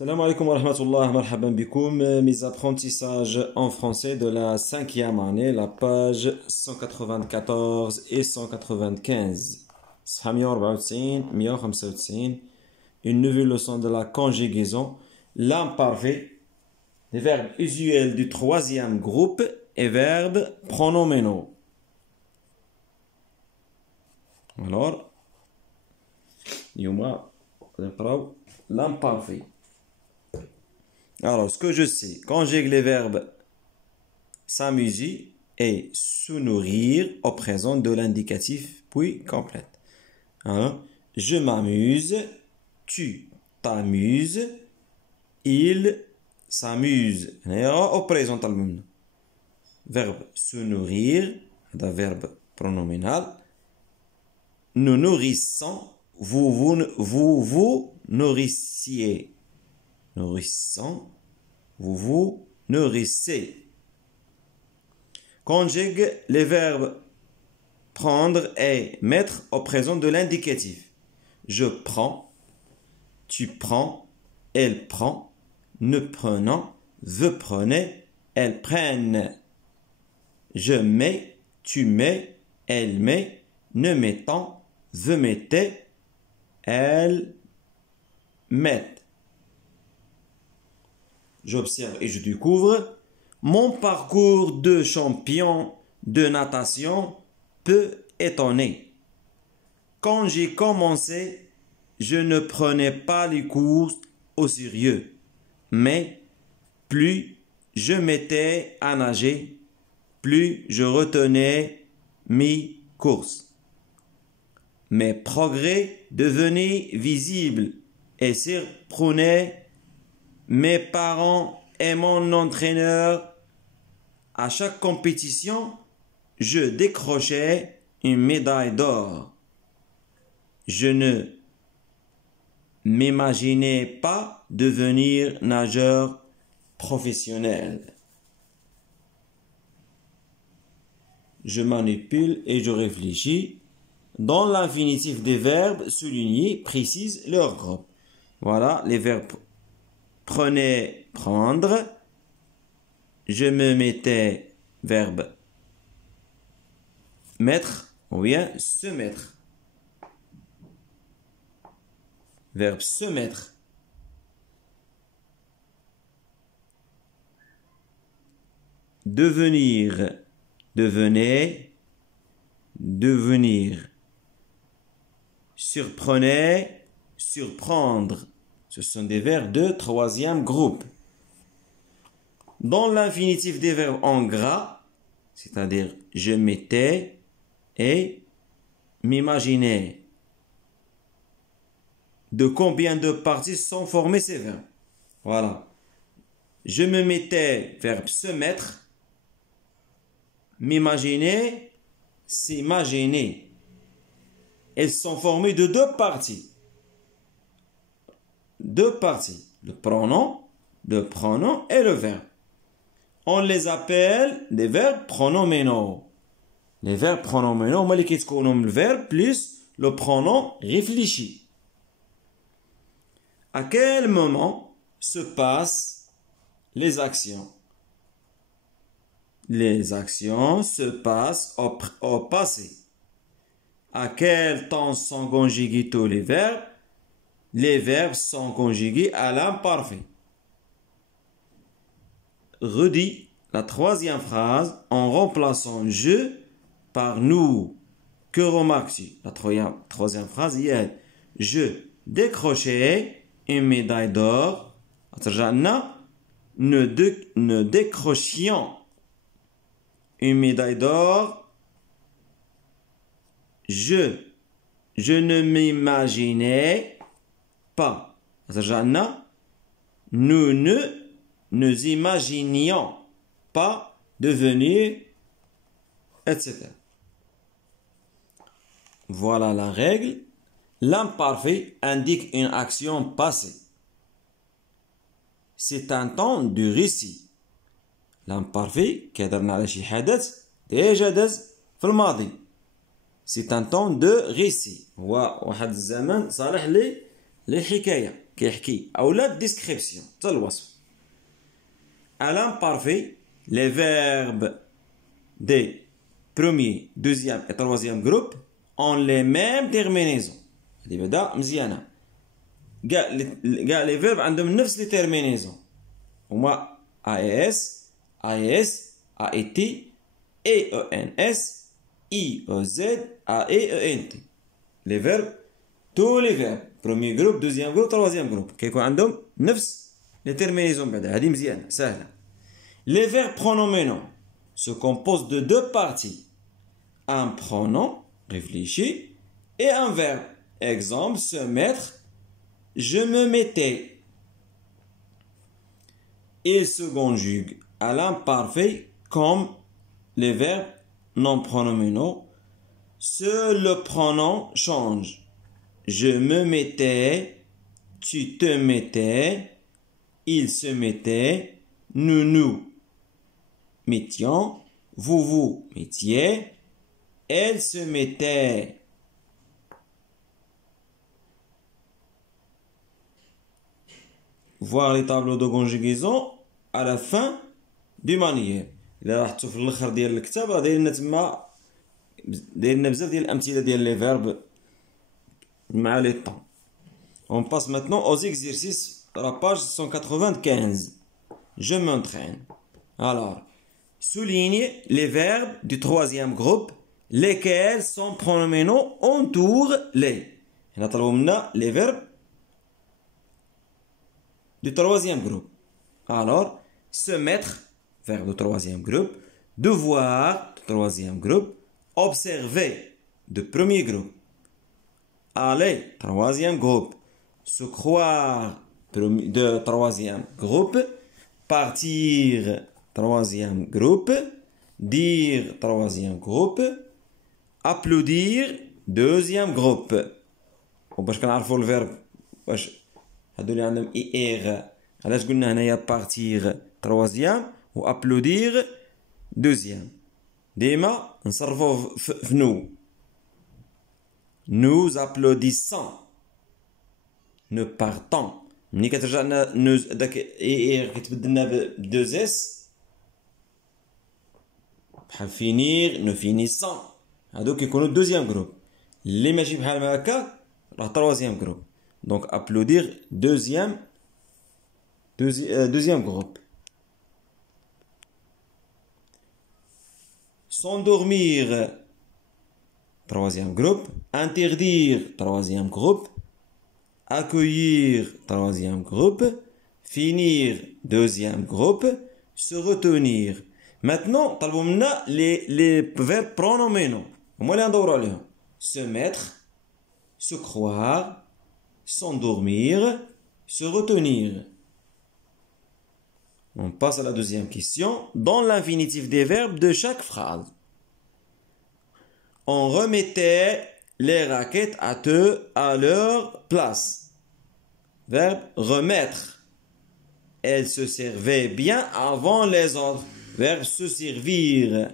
Salam alaikum wa rahmatullah, marhaban bikoum, mes apprentissages en français de la 5e année, la page 194 et 195. 194, une nouvelle leçon de la conjugaison, l'imparfait, les verbes usuels du troisième groupe et verbes pronominaux. Alors, l'imparfait. Alors, ce que je sais, conjugue les verbes s'amuser et se nourrir au présent de l'indicatif, puis complète. Alors, je m'amuse, tu t'amuses, il s'amuse. Au présent, verbe se nourrir, un verbe pronominal. Nous nourrissons, vous nourrissiez. Nourrissons, vous nourrissez. Conjugue les verbes prendre et mettre au présent de l'indicatif. Je prends, tu prends, elle prend, nous prenons, vous prenez, elles prennent. Je mets, tu mets, elle met, nous mettons, vous mettez, elles mettent. J'observe et je découvre. Mon parcours de champion de natation peut étonner. Quand j'ai commencé, je ne prenais pas les cours au sérieux. Mais plus je m'étais à nager, plus je retenais mes courses. Mes progrès devenaient visibles et surprenaient mes parents et mon entraîneur. À chaque compétition, je décrochais une médaille d'or. Je ne m'imaginais pas devenir nageur professionnel. Je manipule et je réfléchis. Dans l'infinitif des verbes soulignés précise leur groupe. Voilà les verbes. Prenez, prendre. Je me mettais, verbe mettre, ou bien se mettre. Verbe se mettre. Devenir, devenez, devenir. Surprenez, surprendre. Ce sont des verbes de troisième groupe. Dans l'infinitif des verbes en gras, c'est-à-dire je m'étais et m'imaginais. De combien de parties sont formées ces verbes? Voilà. Je me mettais, verbe se mettre. M'imaginer, s'imaginer. Elles sont formées de deux parties. Deux parties, le pronom et le verbe. On les appelle des verbes pronominaux. Les verbes pronominaux, on les le verbe plus le pronom réfléchi. À quel moment se passent les actions? Les actions se passent au passé. À quel temps sont conjugués tous les verbes? Les verbes sont conjugués à l'imparfait. Redis la troisième phrase en remplaçant je par nous. Que remarques-tu? La troisième phrase est je décrochais une médaille d'or. Nous décrochions une médaille d'or. Je ne m'imaginais pas. Nous ne nous imaginions pas devenir, etc. Voilà la règle. L'imparfait indique une action passée. C'est un temps de récit. L'imparfait, c'est un temps de récit. واحد الزمن صالح للحكاية. كيحكي أو لا description حتى الوصف. À l'imparfait, les verbes des premier, deuxième et troisième groupe ont les mêmes terminaisons. هذه بدا مزيانة. كاع les verbes عندهم نفس les terminaisons. هما AES, AES, AET, EENS, IEZ, AEENT. Les verbes, tous les verbes. Premier groupe, deuxième groupe, troisième groupe. كيكون عندهم نفس les terminaisons بعدا. هذه مزيانة سهلة. Les verbes pronominaux se composent de deux parties. Un pronom, réfléchi, et un verbe. Exemple, se mettre, je me mettais. Il se conjugue à l'imparfait comme les verbes non pronominaux. Seul le pronom change. Je me mettais, tu te mettais, il se mettait, nous nous mettions, vous vous mettiez, elle se mettait. Voir les tableaux de conjugaison à la fin du manuel. إلا لاحظتوا في الآخر ديال الكتاب راه دايرين تما دايرين بزاف ديال الأمثلة ديال لي فيرب مع لي طون. On passe maintenant aux exercices à la page 195. Je m'entraîne. Alors, souligne les verbes du troisième groupe lesquels sont pronominaux entourent les. هنا طلبوا منا les verbes du troisième groupe. Alors, se mettre, verbe du troisième groupe, devoir, du troisième groupe, observer, du premier groupe, aller, troisième groupe, se croire, de troisième groupe, partir, troisième groupe, dire, troisième groupe, applaudir, deuxième groupe. وباش كنعرفوا الفيرب واش هادو اللي عندهم ايغ علاش قلنا هنايا بارتيغ تروازيام و ابلوديغ دوزيام ديما نصرفوه في نو. nous applaudissons nous partons. ملي كترجع لنا نوز داك ايغ كتبدل لنا بدوز اس بحال فينيغ نو فينيسون هادو كيكونوا دوزيام جروب. اللي ماشي بحال هكا راه تروازيام جروب. Donc applaudir deuxième groupe. S'endormir troisième groupe. Interdire troisième groupe. Accueillir troisième groupe. Finir deuxième groupe. Se retenir. Maintenant طلبوا منا les verbes pronominaux. هما اللي ندوروا عليهم. Se mettre, se croire, s'endormir, se retenir. On passe à la deuxième question. Dans l'infinitif des verbes de chaque phrase, on remettait les raquettes à leur place. Verbe remettre. Elle se servait bien avant les autres. Verbe se servir.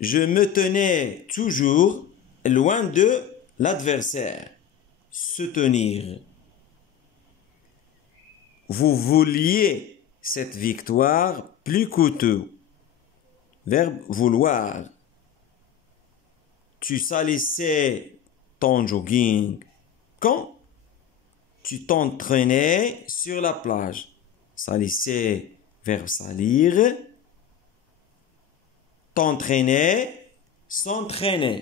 Je me tenais toujours loin de l'adversaire. Se tenir. Vous vouliez cette victoire plus coûteuse. Verbe vouloir. Tu salissais ton jogging quand tu t'entraînais sur la plage. Salissait, verbe salir. T'entraîner, s'entraîner.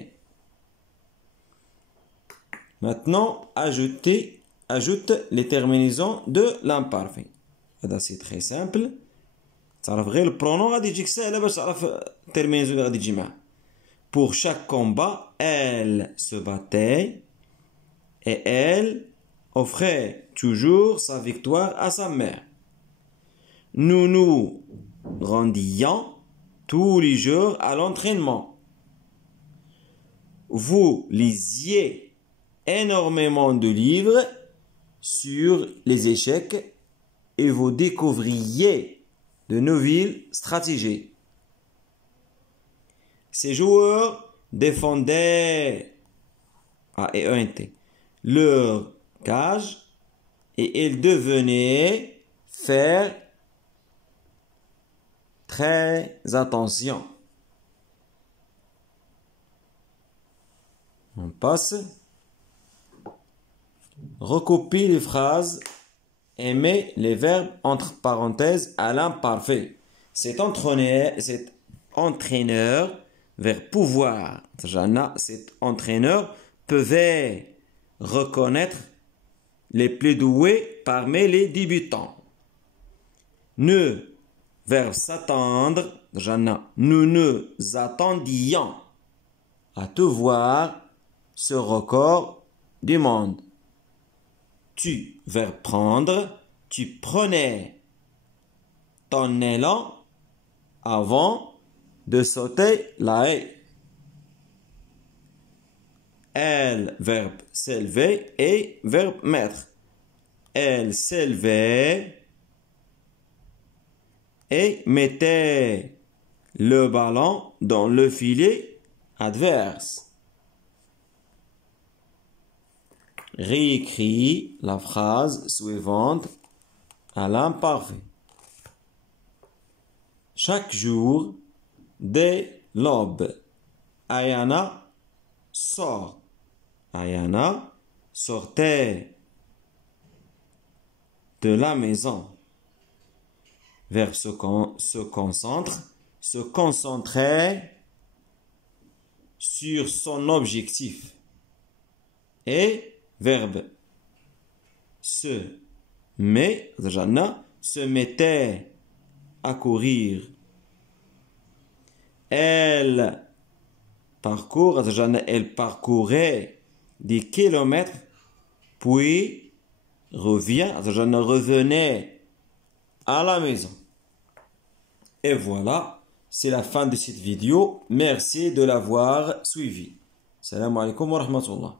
Maintenant, ajoute les terminaisons de l'imparfait. C'est très simple. تعرف غير البرونون غادي يجيك سهله باش تعرف الترمينيزون اللي غادي تجي معاه. Pour chaque combat, elle se battait et elle offrait toujours sa victoire à sa mère. Nous nous rendions tous les jours à l'entraînement. Vous lisiez énormément de livres sur les échecs et vous découvriez de nouvelles stratégies. Ces joueurs défendaient leur cage et il devenait faire très attention. On passe. Recopie les phrases et met les verbes entre parenthèses à l'imparfait. Cet entraîneur vers pouvoir. Cet entraîneur pouvait reconnaître les plus doués parmi les débutants. Ne, verbe s'attendre. Nous nous attendions à te voir ce record du monde. Tu, verbe prendre, tu prenais ton élan avant de sauter la haie. Elle, verbe s'élever et verbe mettre. Elle s'élevait et mettait le ballon dans le filet adverse. Réécris la phrase suivante à l'imparfait. Chaque jour, dès l'aube, Ayana sort. Ayana sortait de la maison. Verbe se concentre, se concentrer sur son objectif. Et verbe se mettait à courir. Elle parcourait des kilomètres, puis revenait à la maison. Et voilà, c'est la fin de cette vidéo. Merci de l'avoir suivi. Salam alaikum wa rahmatullah.